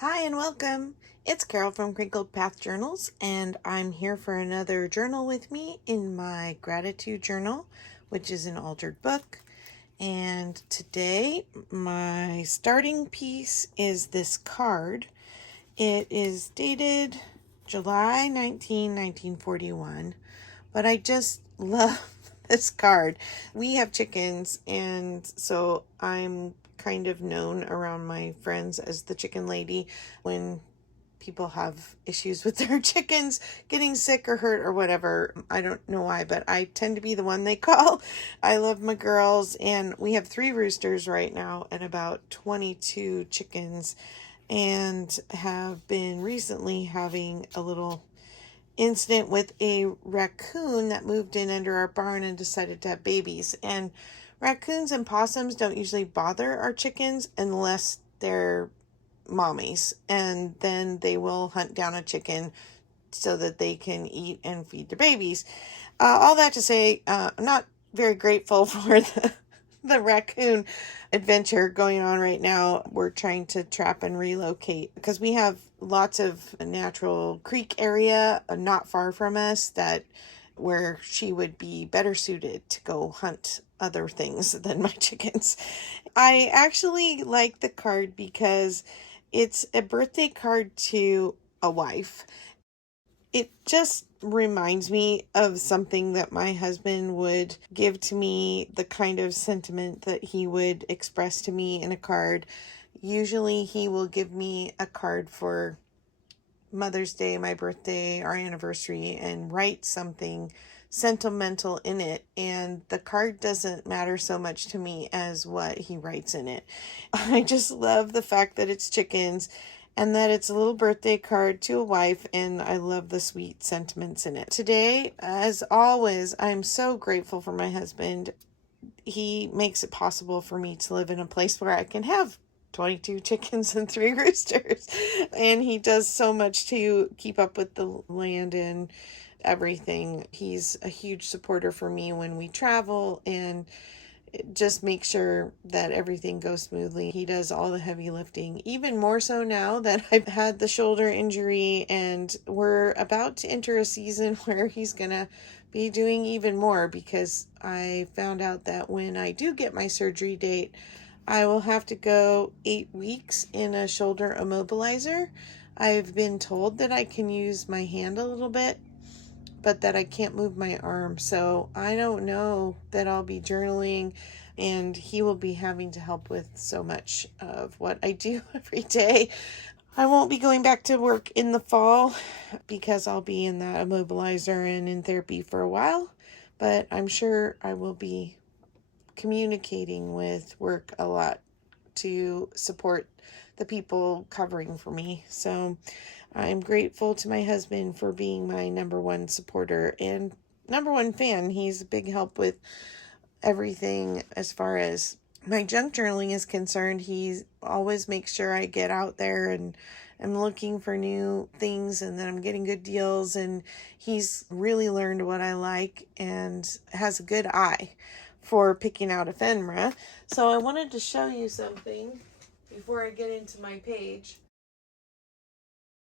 Hi and welcome. It's Carol from Crinkled Path Journals, and I'm here for another journal with me in my gratitude journal, which is an altered book. And today, my starting piece is this card. It is dated July 1941, but I just love this card. We have chickens, and so I'm kind of known around my friends as the chicken lady when people have issues with their chickens getting sick or hurt or whatever. I don't know why, but I tend to be the one they call. I love my girls, and we have 3 roosters right now and about 22 chickens, and have been recently having a little incident with a raccoon that moved in under our barn and decided to have babies. And raccoons and possums don't usually bother our chickens unless they're mommies, and then they will hunt down a chicken so that they can eat and feed their babies. All that to say, I'm not very grateful for the raccoon adventure going on right now. We're trying to trap and relocate because we have lots of natural creek area not far from us that where she would be better suited to go hunt other things than my chickens. I actually like the card because it's a birthday card to a wife. It just reminds me of something that my husband would give to me, the kind of sentiment that he would express to me in a card. Usually he will give me a card for Mother's Day, my birthday, our anniversary, and write something sentimental in it. And the card doesn't matter so much to me as what he writes in it. I just love the fact that it's chickens and that it's a little birthday card to a wife, and I love the sweet sentiments in it. Today, as always, I'm so grateful for my husband. He makes it possible for me to live in a place where I can have 22 chickens and 3 roosters. And he does so much to keep up with the land and everything. He's a huge supporter for me when we travel and just make sure that everything goes smoothly. He does all the heavy lifting, even more so now that I've had the shoulder injury, and we're about to enter a season where he's gonna be doing even more, because I found out that when I do get my surgery date, I will have to go 8 weeks in a shoulder immobilizer. I've been told that I can use my hand a little bit, but that I can't move my arm. So I don't know that I'll be journaling, and he will be having to help with so much of what I do every day. I won't be going back to work in the fall because I'll be in that immobilizer and in therapy for a while, but I'm sure I will be communicating with work a lot to support the people covering for me. So I'm grateful to my husband for being my number one supporter and number one fan. He's a big help with everything as far as my junk journaling is concerned. He always makes sure I get out there and I'm looking for new things and that I'm getting good deals. And he's really learned what I like and has a good eye for picking out ephemera. So I wanted to show you something before I get into my page.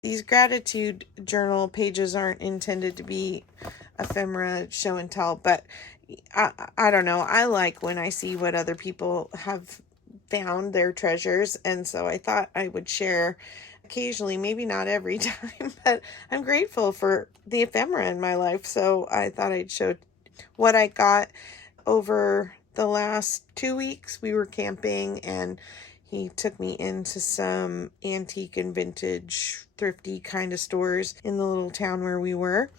These gratitude journal pages aren't intended to be ephemera show and tell, but I don't know. I like when I see what other people have found their treasures, and so I thought I would share occasionally, maybe not every time, but I'm grateful for the ephemera in my life, so I thought I'd show what I got over the last 2 weeks. We were camping, and he took me into some antique and vintage thrifty kind of stores in the little town where we were.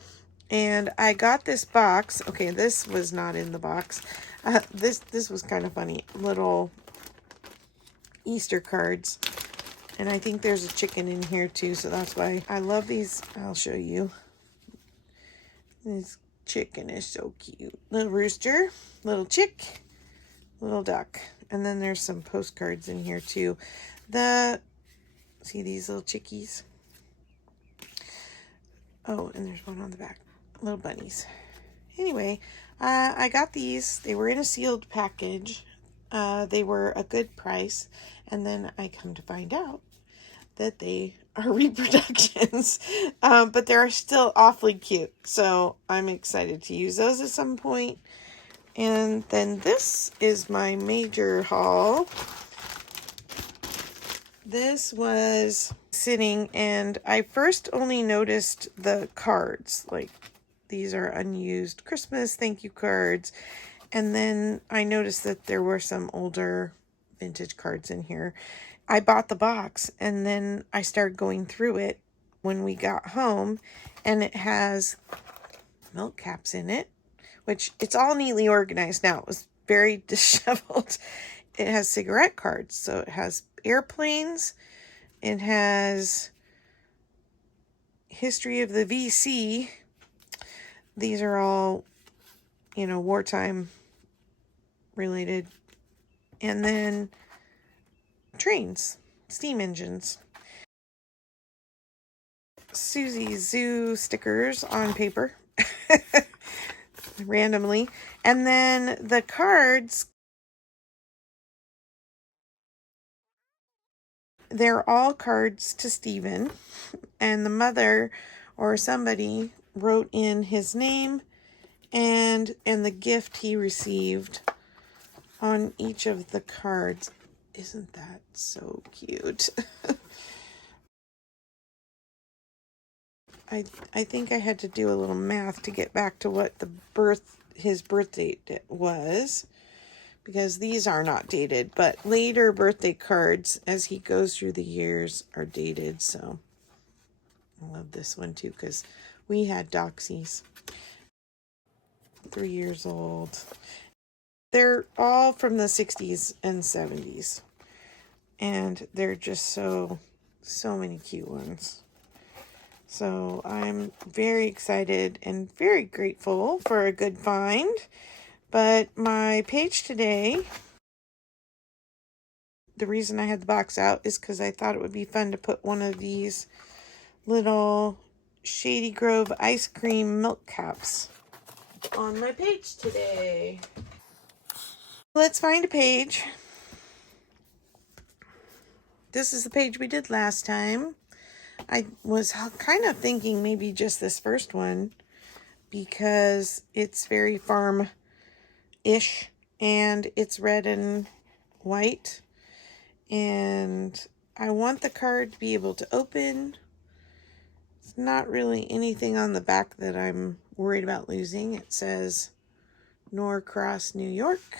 And I got this box. Okay, this was not in the box. This was kind of funny. Little Easter cards. And I think there's a chicken in here too, so that's why I love these. I'll show you. This chicken is so cute. Little rooster, little chick, little duck. And then there's some postcards in here too. See these little chickies? Oh, and there's one on the back. Little bunnies. Anyway, I got these. They were in a sealed package. They were a good price. And then I come to find out that they are reproductions, but they're still awfully cute. So I'm excited to use those at some point. And then this is my major haul. This was sitting, and I first only noticed the cards. Like, these are unused Christmas thank you cards. And then I noticed that there were some older vintage cards in here. I bought the box, and then I started going through it when we got home, and it has milk caps in it, which it's all neatly organized now. It was very disheveled. It has cigarette cards, so it has airplanes, it has history of the VC. These are all, wartime related. And then trains, steam engines. Susie Zoo stickers on paper randomly. And then the cards, they're all cards to Stephen, and the mother or somebody wrote in his name and the gift he received on each of the cards. Isn't that so cute? I think I had to do a little math to get back to what his birth date was, because these are not dated, but later birthday cards as he goes through the years are dated. So I love this one too, because we had Doxies. 3 years old. They're all from the 60s and 70s, and they're just so many cute ones. So I'm very excited and very grateful for a good find. But my page today, the reason I had the box out is because I thought it would be fun to put one of these little Shady Grove ice cream milk caps on my page today. Let's find a page. This is the page we did last time. I was kind of thinking maybe just this first one, because it's very farm-ish, and it's red and white, and I want the card to be able to open. It's not really anything on the back that I'm worried about losing. It says Norcross, New York,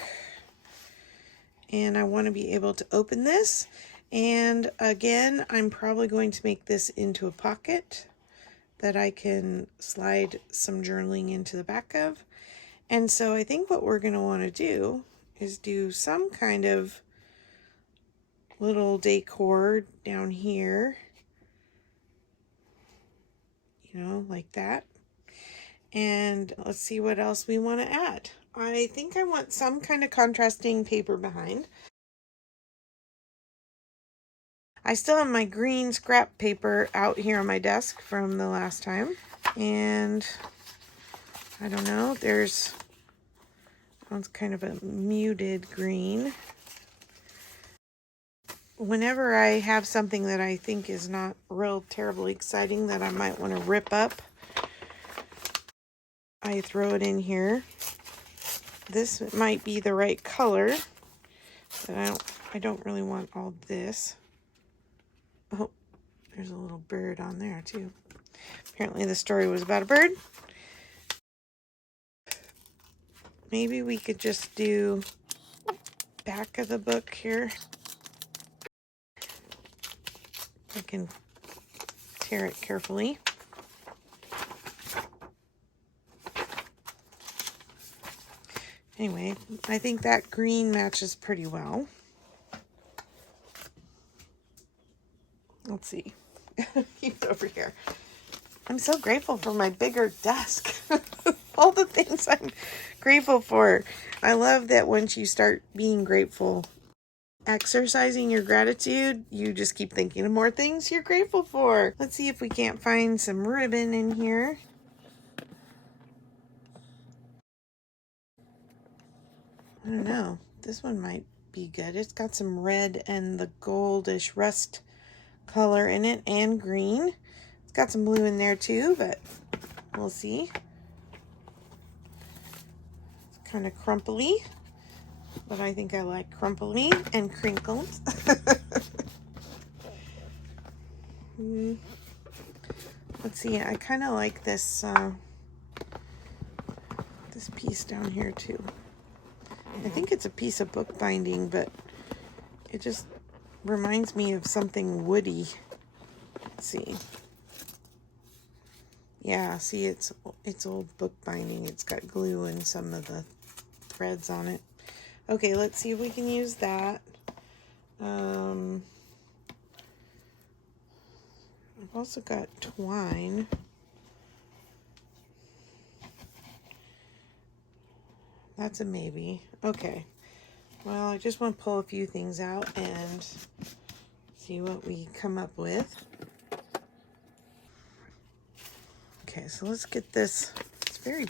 and I want to be able to open this. And again, I'm probably going to make this into a pocket that I can slide some journaling into the back of. And so I think what we're going to want to do is do some kind of little decor down here, like that. And let's see what else we want to add. I think I want some kind of contrasting paper behind. I still have my green scrap paper out here on my desk from the last time. And I don't know, one's kind of a muted green. Whenever I have something that I think is not real terribly exciting that I might want to rip up, I throw it in here. This might be the right color, but I don't really want all this. Oh, there's a little bird on there too. Apparently the story was about a bird. Maybe we could just do back of the book here. I can tear it carefully. Anyway, I think that green matches pretty well. Let's see. He's over here. I'm so grateful for my bigger desk. All the things I'm grateful for. I love that once you start being grateful, exercising your gratitude, you just keep thinking of more things you're grateful for. Let's see if we can't find some ribbon in here. I don't know. This one might be good. It's got some red and the goldish rust color in it and green. It's got some blue in there too, but we'll see. It's kind of crumply, but I think I like crumply and crinkled. Let's see, I kind of like this this piece down here too. I think it's a piece of bookbinding, but it just reminds me of something woody. Let's see. Yeah, see, it's old bookbinding. It's got glue in some of the threads on it. Okay, let's see if we can use that. I've also got twine. That's a maybe. Okay. Well, I just want to pull a few things out and see what we come up with. Okay, so let's get this. It's very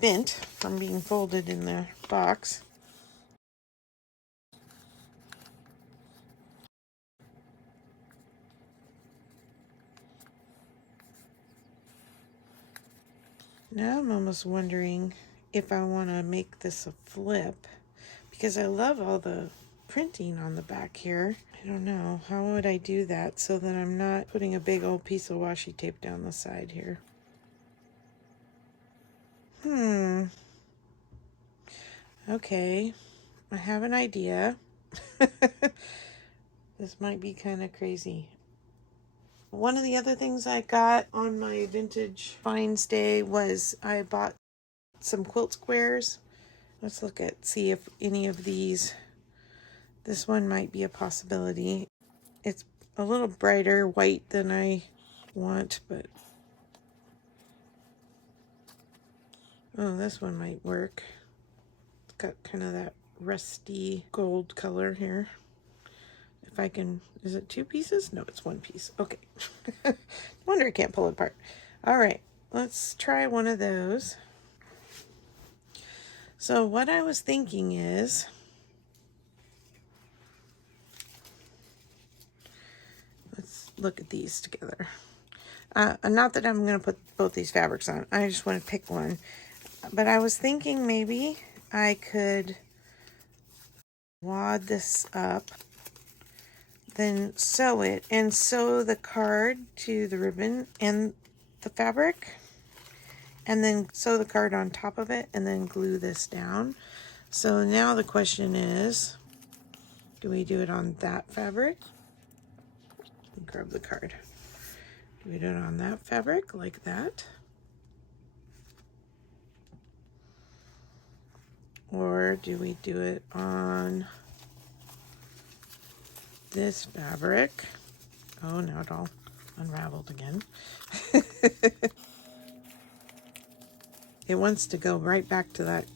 bent from being folded in the box. Now I'm almost wondering if I want to make this a flip, because I love all the printing on the back here. I don't know, how would I do that so that I'm not putting a big old piece of washi tape down the side here? Okay, I have an idea. This might be kind of crazy. One of the other things I got on my vintage finds day was I bought some quilt squares. Let's see if any of these, this one might be a possibility. It's a little brighter white than I want, but oh, this one might work. It's got kind of that rusty gold color here. If I can, is it two pieces? No, it's one piece. Okay. No wonder I can't pull it apart. All right, let's try one of those. So what I was thinking is, let's look at these together. Not that I'm going to put both these fabrics on. I just want to pick one. But I was thinking maybe I could wad this up, then sew it, and sew the card to the ribbon and the fabric, and then sew the card on top of it, and then glue this down. So now the question is, do we do it on that fabric? Grab the card. Do we do it on that fabric like that? Or do we do it on this fabric? Oh, now it all unraveled again. It wants to go right back to that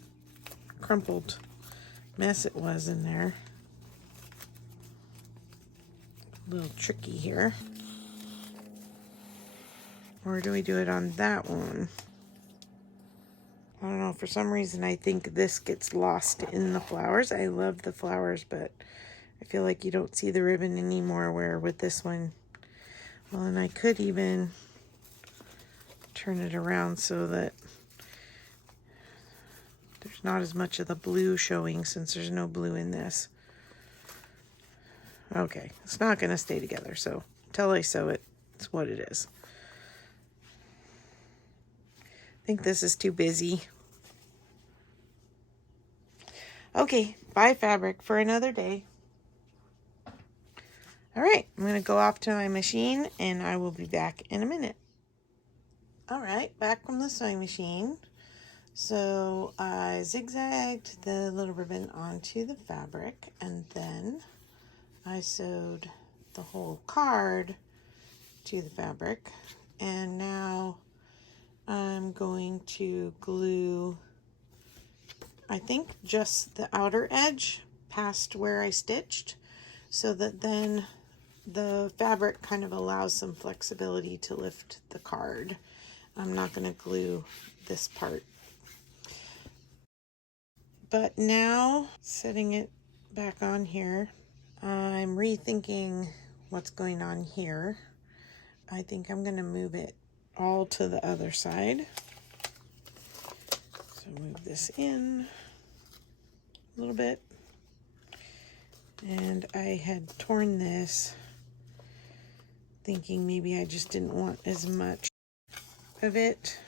crumpled mess it was in there. A little tricky here. Or do we do it on that one? I don't know, for some reason I think this gets lost in the flowers. I love the flowers, but I feel like you don't see the ribbon anymore, where with this one, well, and I could even turn it around so that there's not as much of the blue showing, since there's no blue in this. Okay, it's not going to stay together, so until I sew it, it's what it is. I think this is too busy. Okay, buy fabric for another day. All right, I'm going to go off to my machine and I will be back in a minute. All right, back from the sewing machine. So I zigzagged the little ribbon onto the fabric, and then I sewed the whole card to the fabric. And now I'm going to glue, I think, just the outer edge past where I stitched, so that then the fabric kind of allows some flexibility to lift the card. I'm not going to glue this part. But now, setting it back on here, I'm rethinking what's going on here. I think I'm going to move it all to the other side. So move this in a little bit. And I had torn this thinking maybe I just didn't want as much of it.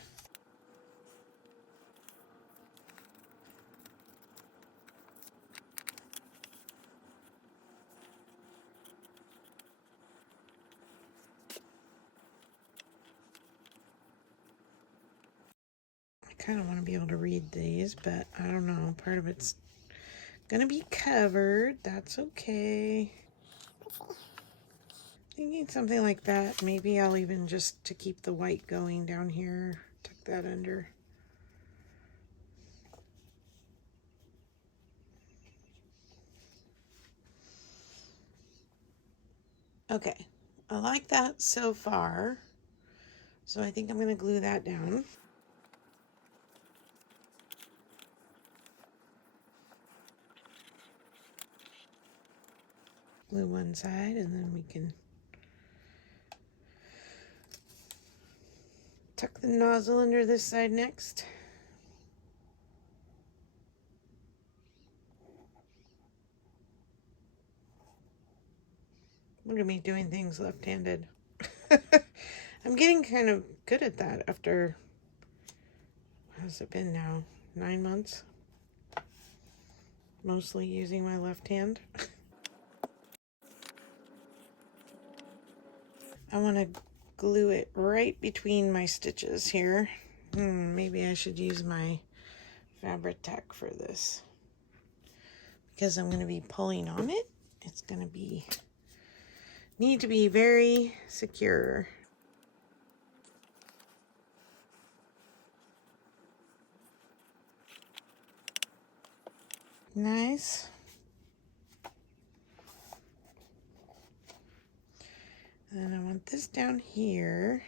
I kind of want to be able to read these, but I don't know. Part of it's going to be covered. That's okay. Thinking something like that. Maybe I'll even just, to keep the white going down here, tuck that under. Okay, I like that so far. So I think I'm going to glue that down. Glue one side, and then we can tuck the nozzle under this side next. Look at me doing things left-handed. I'm getting kind of good at that after, how's it been now? 9 months? Mostly using my left hand. I want to glue it right between my stitches here. Maybe I should use my Fabri-Tac for this. Because I'm going to be pulling on it. It's going to need to be very secure. Nice. And I want this down here.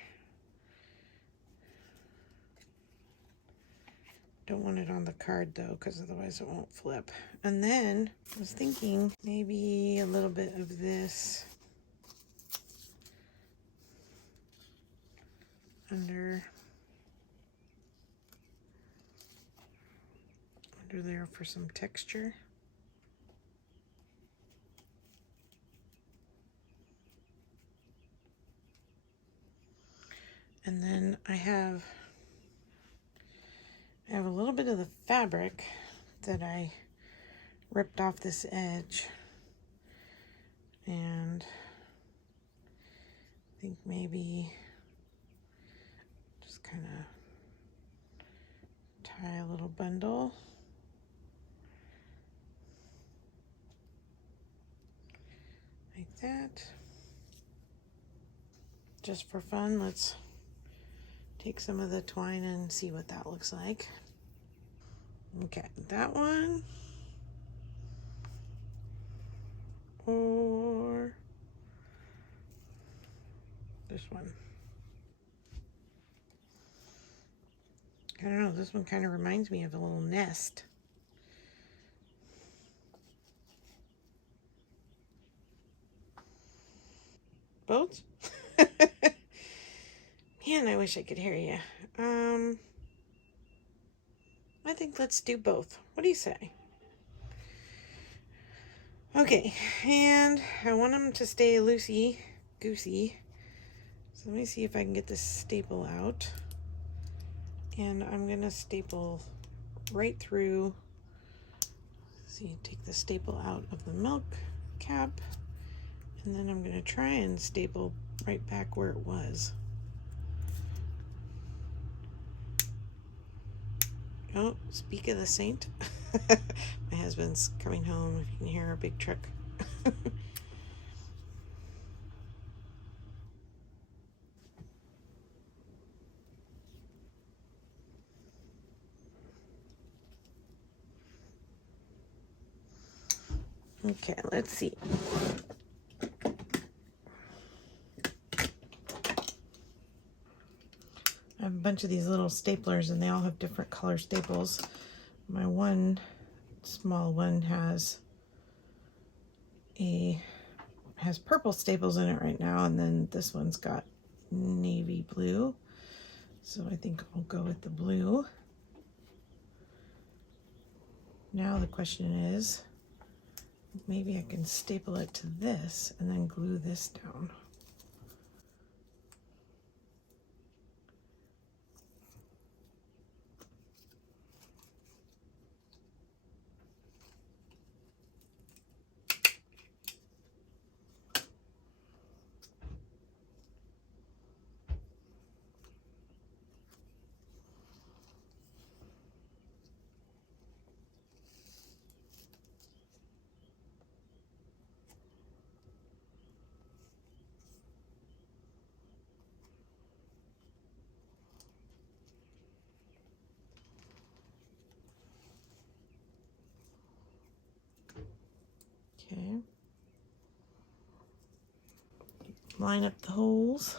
Don't want it on the card though, because otherwise it won't flip. And then I was thinking maybe a little bit of this under there for some texture. And then I have a little bit of the fabric that I ripped off this edge, and I think maybe just kind of tie a little bundle. Like that. Just for fun, let's take some of the twine and see what that looks like. Okay, that one. Or this one. I don't know, this one kind of reminds me of a little nest. Both? Man, I wish I could hear you. I think let's do both. What do you say? Okay, and I want them to stay loosey-goosey. So let me see if I can get this staple out. And I'm going to staple right through. See, take the staple out of the milk cap. And then I'm going to try and staple right back where it was. Oh, speak of the saint. My husband's coming home. If you can hear a big truck. Okay, let's see. I have a bunch of these little staplers, and they all have different color staples. My one small one has has purple staples in it right now, and then this one's got navy blue. So I think I'll go with the blue. Now the question is, maybe I can staple it to this and then glue this down. Okay. Line up the holes,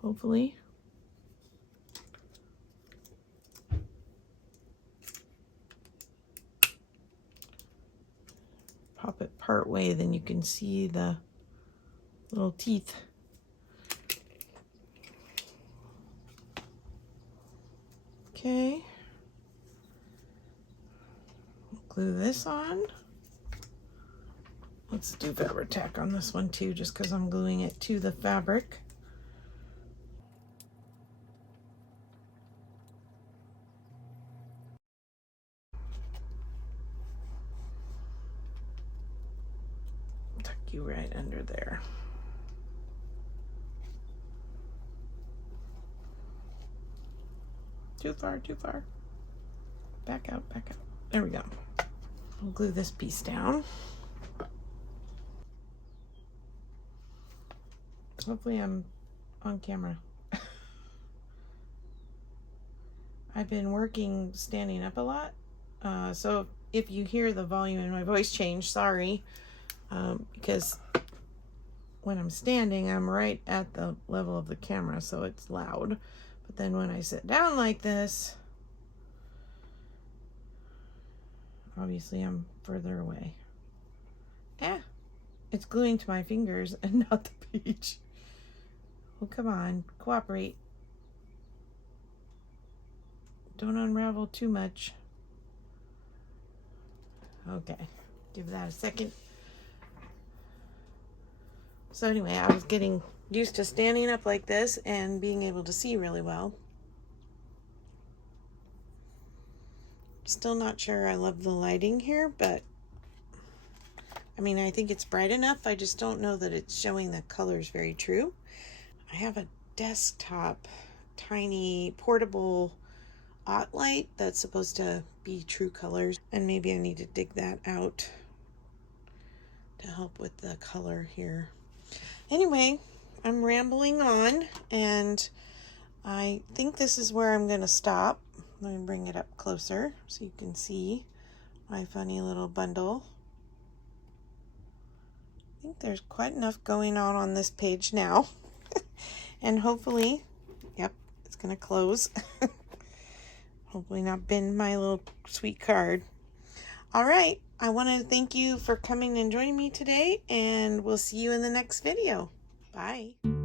hopefully. Pop it part way, then you can see the little teeth. Okay. Glue this on. Let's do fabric tack on this one too, just because I'm gluing it to the fabric. Tuck you right under there. Too far, too far. Back out, back out. There we go. I'll glue this piece down. Hopefully I'm on camera. I've been working standing up a lot, so if you hear the volume in my voice change, sorry, because when I'm standing, I'm right at the level of the camera, so it's loud. But then when I sit down like this, obviously I'm further away. It's gluing to my fingers and not the page. Oh, come on, cooperate. Don't unravel too much. Okay, give that a second. So anyway, I was getting used to standing up like this and being able to see really well. Still not sure I love the lighting here, but I mean, I think it's bright enough. I just don't know that it's showing the colors very true. I have a desktop, tiny, portable light that's supposed to be true colors, and maybe I need to dig that out to help with the color here. Anyway, I'm rambling on, and I think this is where I'm going to stop. Let me bring it up closer so you can see my funny little bundle. I think there's quite enough going on this page now. And hopefully, yep, it's going to close. Hopefully not bend my little sweet card. All right, I want to thank you for coming and joining me today, and we'll see you in the next video. Bye.